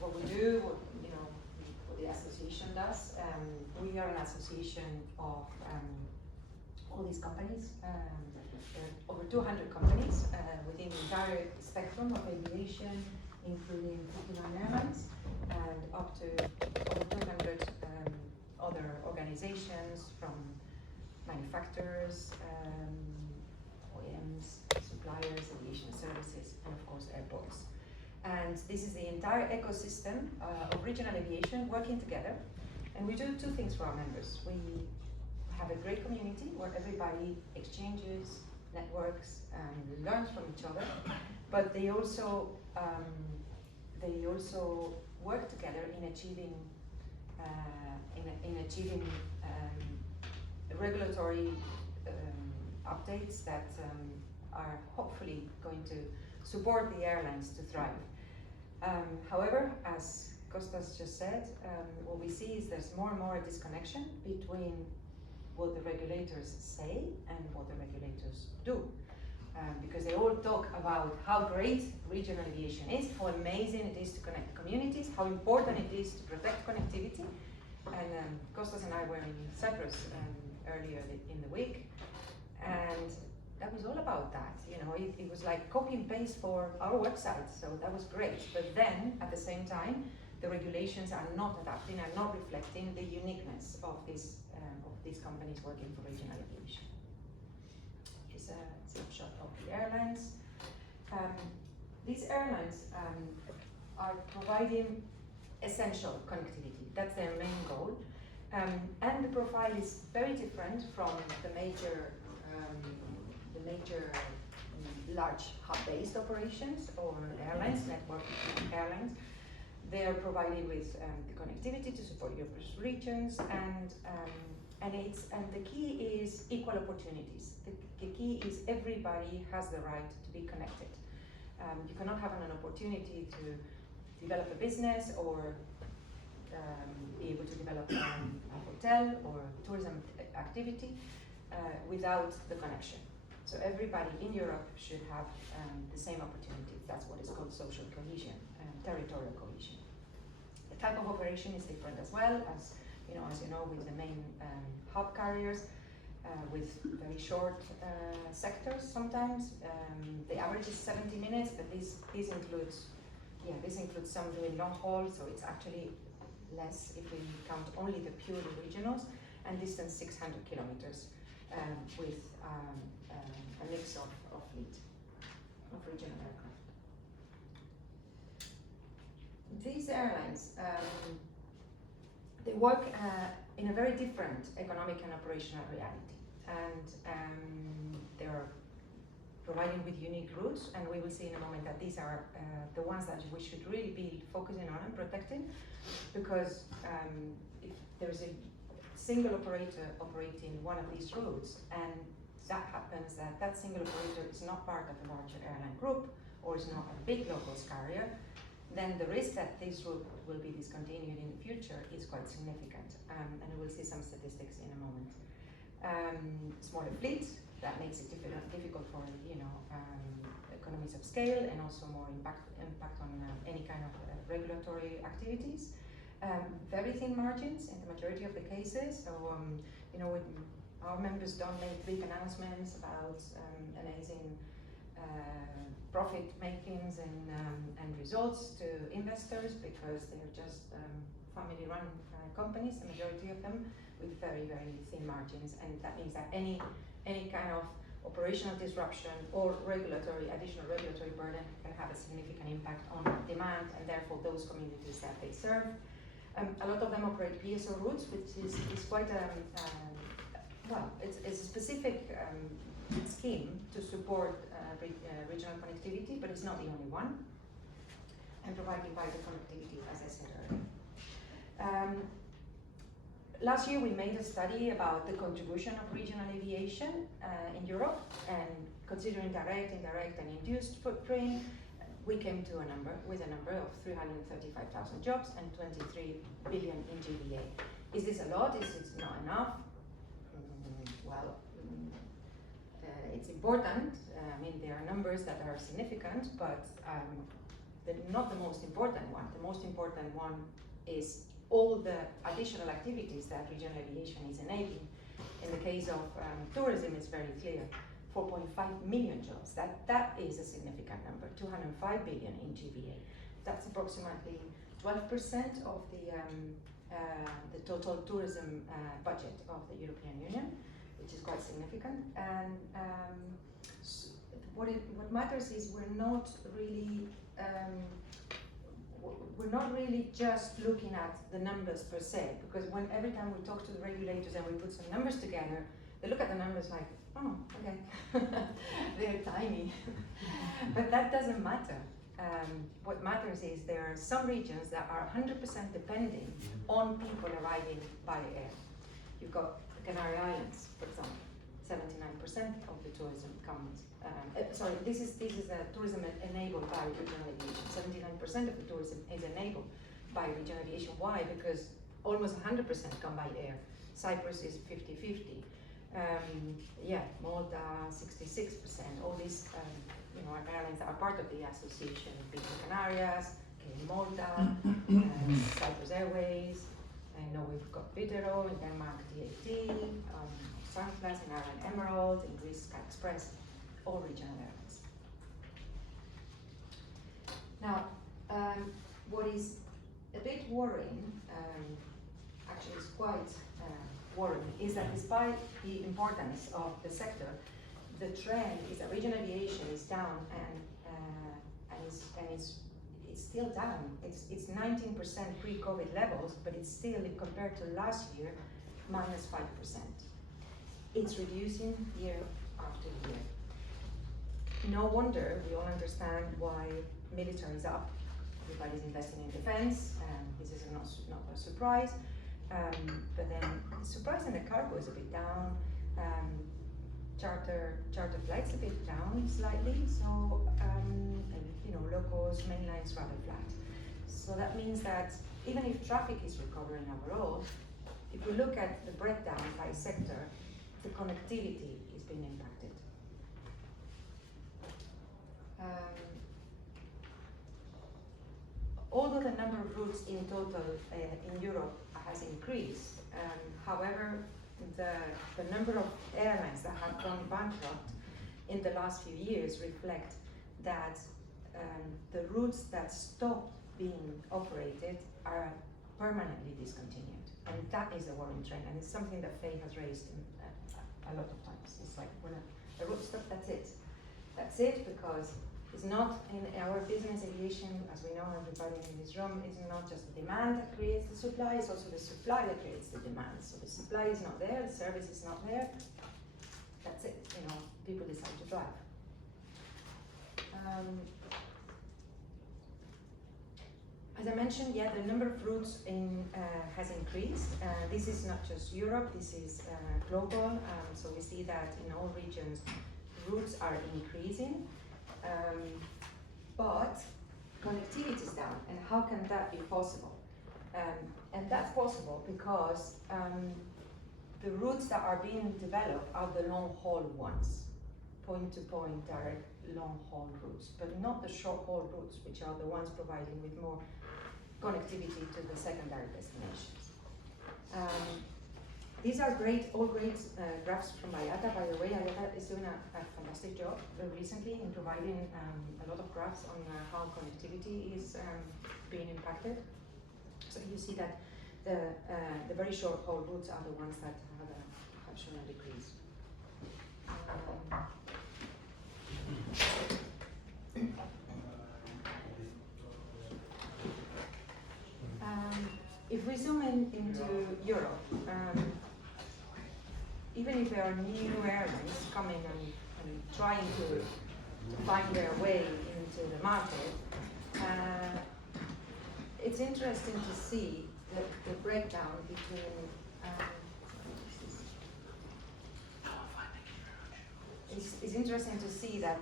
what we do, what the association does. We are an association of all these companies. There are over 200 companies within the entire spectrum of aviation, including 59 airlines, and up to over 200 other organizations from manufacturers, OEMs, suppliers, aviation services, and of course airports. And this is the entire ecosystem of regional aviation working together. And we do two things for our members. We have a great community where everybody exchanges, networks, and learns from each other. But they also work together in achieving regulatory updates that are hopefully going to support the airlines to thrive. However, as Kostas just said, what we see is there's more and more a disconnection between what the regulators say and what the regulators do. Because they all talk about how great regional aviation is, how amazing it is to connect communities, how important it is to protect connectivity. And Kostas and I were in Cyprus earlier in the week, and that was all about that. It was like copy and paste for our website, so that was great. But then, at the same time, the regulations are not adapting, are not reflecting the uniqueness of these companies working for regional aviation. Here's a snapshot of the airlines. These airlines are providing essential connectivity. That's their main goal. And the profile is very different from the major large hub-based operations or airlines, network airlines. They are provided with the connectivity to support Europe's regions, and the key is equal opportunities. The key is everybody has the right to be connected. You cannot have an opportunity to develop a business or be able to develop a hotel or tourism activity without the connection. So everybody in Europe should have the same opportunity. That's what is called social cohesion, territorial cohesion. The type of operation is different as well, as you know, with the main hub carriers, with very short sectors sometimes. The average is 70 minutes, but this includes some doing long haul, so it's actually less if we count only the pure regionals, and distance 600 kilometers with a mix of fleet of regional aircraft. These airlines, they work in a very different economic and operational reality, and they are providing with unique routes, and we will see in a moment that these are the ones that we should really be focusing on and protecting, because if there's a single operator operating one of these routes, and that happens that single operator is not part of a larger airline group or is not a big low-cost carrier, then the risk that this route will be discontinued in the future is quite significant, and we'll see some statistics in a moment. Smaller fleets, that makes it difficult for economies of scale, and also more impact on any kind of regulatory activities. Very thin margins in the majority of the cases. So our members don't make big announcements about amazing profit makings and results to investors, because they're just family-run companies, the majority of them, with very, very thin margins, and that means that any kind of operational disruption or additional regulatory burden can have a significant impact on demand, and therefore those communities that they serve. A lot of them operate PSO routes, which is quite it's a specific scheme to support regional connectivity, but it's not the only one, and providing vital connectivity, as I said earlier. Last year we made a study about the contribution of regional aviation in Europe, and considering direct, indirect, and induced footprint, we came to a number of 335,000 jobs and 23 billion in GVA. Is this a lot? Is it not enough? It's important. I mean, there are numbers that are significant, but not the most important one. The most important one is all the additional activities that regional aviation is enabling. In the case of tourism, it's very clear. 4.5 million jobs. That is a significant number. 205 billion in GBA. That's approximately 12% of the total tourism budget of the European Union, which is quite significant. And what matters is we're not really just looking at the numbers per se, because every time we talk to the regulators and we put some numbers together, they look at the numbers like, oh, okay, they're tiny. But that doesn't matter. What matters is there are some regions that are 100% depending on people arriving by air. You've got the Canary Islands, for example. 79% of the tourism comes. This is tourism enabled by regional aviation. 79% of the tourism is enabled by regional aviation. Why? Because almost 100% come by air. Cyprus is 50-50. Malta 66%. All these airlines that are part of the association, Big Canarias, Malta, Cyprus Airways. I know we've got Widerøe, in Denmark DAT, Sunplus, in Ireland Emerald, in Greece Sky Express, all regional airlines. Now, what is a bit worrying, actually it's quite worrying, is that despite the importance of the sector, the trend is that regional aviation is down and it's still down. It's 19% pre-COVID levels, but it's still, compared to last year, minus 5%. It's reducing year after year. No wonder we all understand why military is up. Everybody's investing in defense, and this is not a surprise. But then, surprising, the cargo is a bit down. Charter flights a bit down slightly. So, low-cost mainline's rather flat. So that means that even if traffic is recovering overall, if we look at the breakdown by sector, the connectivity is being impacted. Although the number of routes in total in Europe has increased, however, the number of airlines that have gone bankrupt in the last few years reflect that the routes that stopped being operated are permanently discontinued. And that is a worrying trend, and it's something that Faye has raised a lot of times. It's like, when a route stops, that's it. That's it, because it's not in our business. Aviation, as we know, everybody in this room, is not just the demand that creates the supply, it's also the supply that creates the demand. So the supply is not there, the service is not there, that's it, people decide to drive. As I mentioned, the number of routes has increased. This is not just Europe, this is global. So we see that in all regions, routes are increasing, but connectivity is down. And how can that be possible? And that's possible because the routes that are being developed are the long-haul ones, point-to-point direct long-haul routes, but not the short-haul routes, which are the ones providing with more connectivity to the secondary destinations. These are all great graphs from IATA. By the way, IATA is doing a fantastic job recently in providing a lot of graphs on how connectivity is being impacted. So you see that the very short-haul routes are the ones that have shown a decrease. If we zoom into Europe, even if there are new airlines coming and trying to find their way into the market, it's interesting to see the breakdown between it's interesting to see that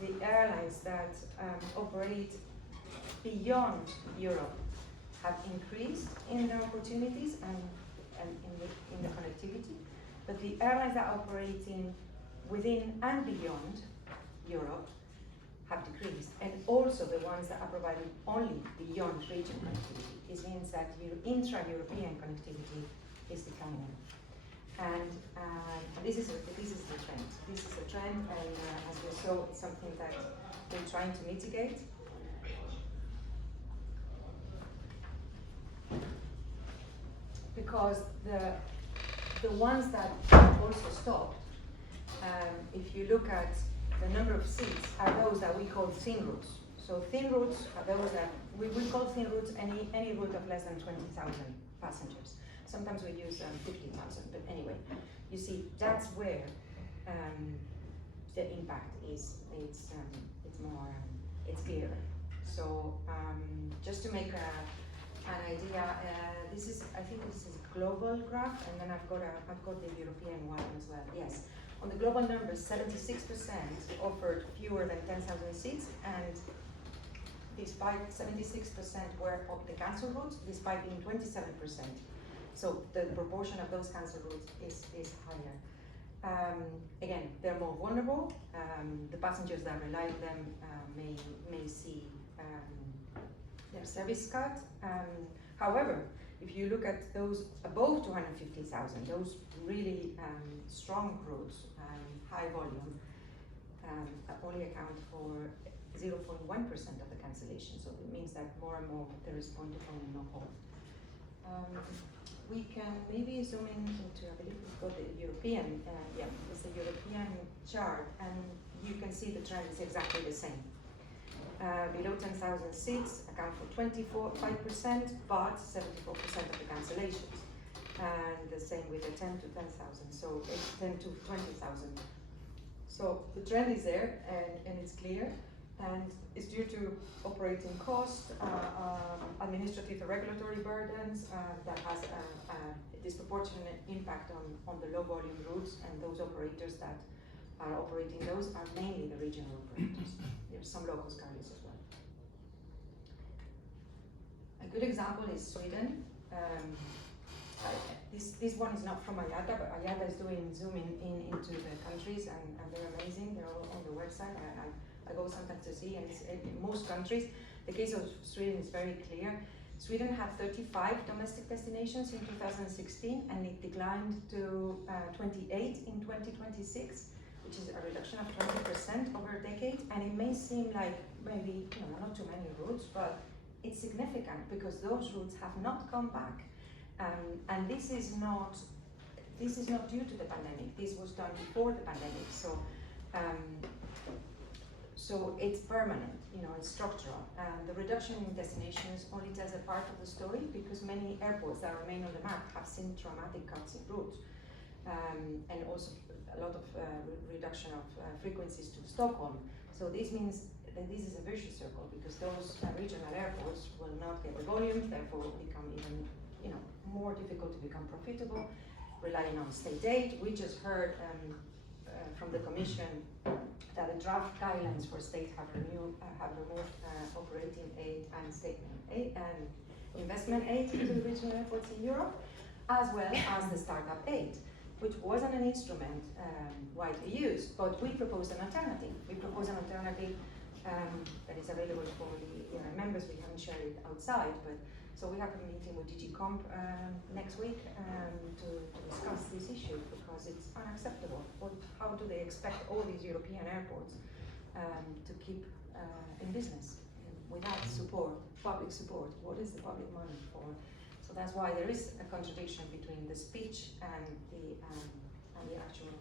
the airlines that operate beyond Europe have increased in their opportunities and in the connectivity, but the airlines that are operating within and beyond Europe have decreased, and also the ones that are provided only beyond region connectivity. This means that intra-European connectivity is declining. And this is the trend. This is a trend, and as we saw, it's something that we're trying to mitigate. Because the ones that also stopped, if you look at the number of seats, are those that we call thin routes. So thin routes are those that we call thin routes any route of less than 20,000 passengers. Sometimes we use 50,000, but anyway, you see that's where the impact is. It's clearer. So just to make an idea, I think this is a global graph, and then I've got the European one as well. Yes, on the global numbers, 76% offered fewer than 10,000 seats, and despite 76% were of the cancelled routes, despite being 27%. So the proportion of those cancelled routes is higher. Again, they're more vulnerable. The passengers that rely on them may see their service cut. However, if you look at those above 250,000, those really strong routes, high volume, only account for 0.1% of the cancellation. So it means that more and more there is point to point and no hold. We can maybe zoom in into, I believe we've got the European, it's a European chart, and you can see the trend is exactly the same. Below 10,000 seats account for 25%, but 74% of the cancellations. And the same with the 10 to 10,000, so 10 to 20,000. So the trend is there, and it's clear, and it's due to operating costs, administrative and regulatory burdens that has a disproportionate impact on the low volume routes, and those operators that are operating those are mainly the regional operators. There's some local carriers as well. A good example is Sweden. This one is not from IATA, but IATA is doing zooming into the countries, and they're amazing. They're all on the website. I go sometimes to see, and it's in most countries. The case of Sweden is very clear. Sweden had 35 domestic destinations in 2016, and it declined to 28 in 2026, which is a reduction of 20% over a decade. And it may seem like maybe not too many routes, but it's significant because those routes have not come back. And this is not due to the pandemic. This was done before the pandemic. So it's permanent, it's structural. The reduction in destinations only tells a part of the story, because many airports that remain on the map have seen dramatic cuts in routes, and also a lot of reduction of frequencies to Stockholm. So this means that this is a vicious circle, because those regional airports will not get the volume, therefore will become even more difficult to become profitable, relying on state aid. We just heard from the Commission that the draft guidelines for states have removed operating aid and state aid and investment aid to the regional airports in Europe, as well as the startup aid, which wasn't an instrument widely used, but we proposed an alternative. We proposed an alternative that is available for the members. We haven't shared it outside, but so we have a meeting with DG Comp next week to discuss this issue, because it's unacceptable. How do they expect all these European airports to keep in business without support, public support? What is the public money for? So that's why there is a contradiction between the speech and the actual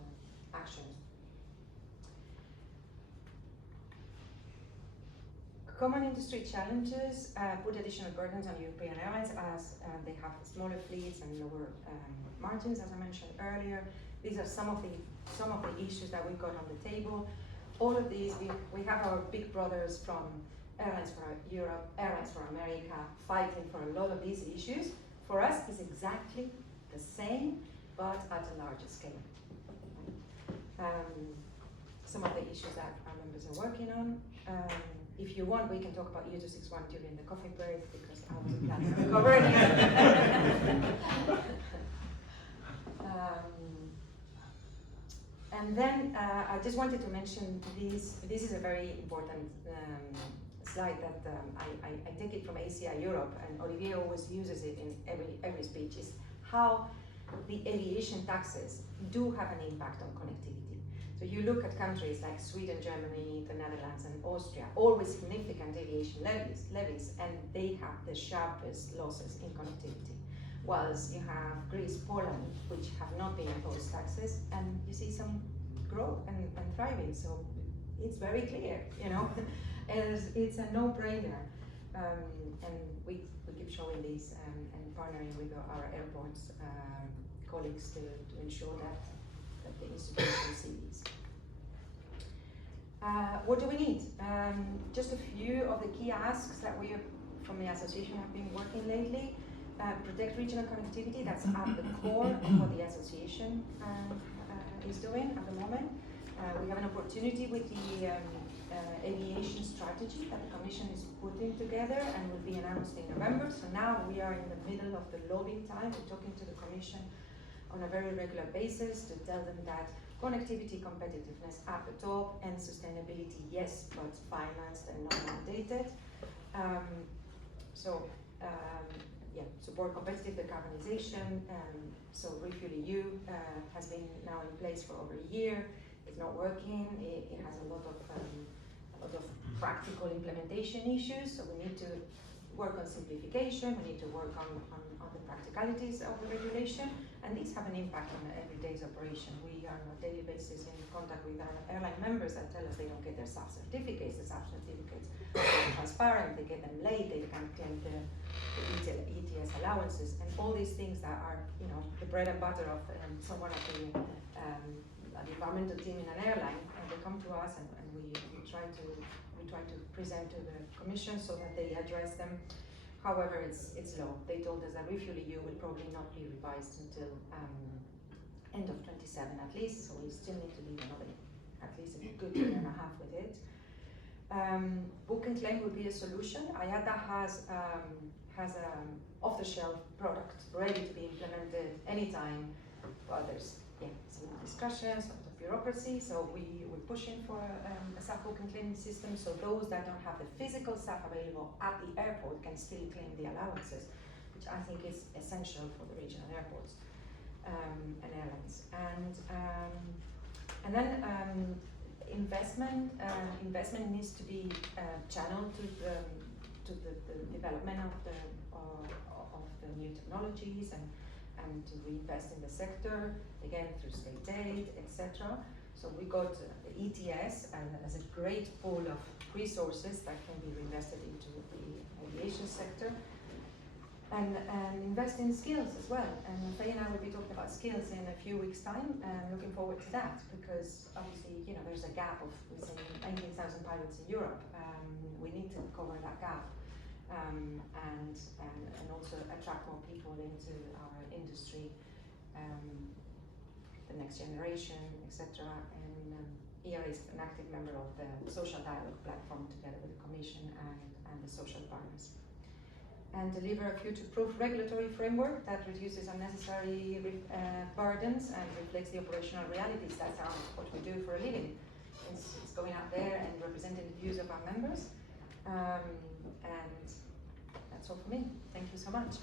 actions. Common industry challenges put additional burdens on European airlines, as they have smaller fleets and lower margins, as I mentioned earlier. These are some of the issues that we got on the table. All of these, we have our big brothers from Airlines for Europe, Airlines for America, fighting for a lot of these issues. For us, it's exactly the same, but at a larger scale. Some of the issues that our members are working on. If you want, we can talk about U261 during the coffee break, because I wasn't planning on covering it. And then I just wanted to mention this. This is a very important slide that I take it from ACI Europe, and Olivier always uses it in every speech, is how the aviation taxes do have an impact on connectivity. So you look at countries like Sweden, Germany, the Netherlands, and Austria, all with significant aviation levies, and they have the sharpest losses in connectivity. Whilst you have Greece, Poland, which have not been imposed taxes, and you see some growth and thriving. So it's very clear, you know, and it's a no-brainer. And we keep showing these and partnering with our airports colleagues to ensure that the institutions see these. What do we need? Just a few of the key asks that we from the association have been working lately. Protect regional connectivity, that's at the core of what the association is doing at the moment. We have an opportunity with the aviation strategy that the Commission is putting together and will be announced in November. So now we are in the middle of the lobbying time. We're talking to the Commission on a very regular basis to tell them that connectivity competitiveness at the top and sustainability, yes, but financed and not mandated. Support competitive decarbonization. So RefuelEU has been now in place for over a year. It's not working. It has a lot of practical implementation issues. So we need to work on simplification. We need to work on the practicalities of the regulation, and these have an impact on everyday's operation. We are on a daily basis in contact with our airline members that tell us they don't get their SAF certificates. The SAF certificates are transparent. They get them late. They can't claim the ETS allowances, and all these things that are, you know, the bread and butter of someone at the environmental team in an airline. They come to us, and we try to present to the Commission so that they address them. However, it's low. They told us that RefuelEU will probably not be revised until end of 27 at least. So we still need to leave another at least a good year and a half with it. Book and claim will be a solution. IATA has an off-the-shelf product ready to be implemented anytime. Well, there's some discussions, some bureaucracy, so we're pushing for a SAF book and claim system, so those that don't have the physical SAF available at the airport can still claim the allowances, which I think is essential for the regional airports and airlines. And then investment needs to be channeled to the development of the new technologies and to reinvest in the sector, again through state aid, etc. So we got the ETS as a great pool of resources that can be reinvested into the aviation sector, and invest in skills as well. And Faye and I will be talking about skills in a few weeks' time, and looking forward to that, because obviously, you know, there's a gap of 19,000 pilots in Europe. We need to cover that gap. And also attract more people into our industry, the next generation, etc. And ERA is an active member of the social dialogue platform together with the Commission and the social partners. And deliver a future-proof regulatory framework that reduces unnecessary burdens and reflects the operational realities. That's what we do for a living. It's going out there and representing the views of our members. And that's all for me. Thank you so much.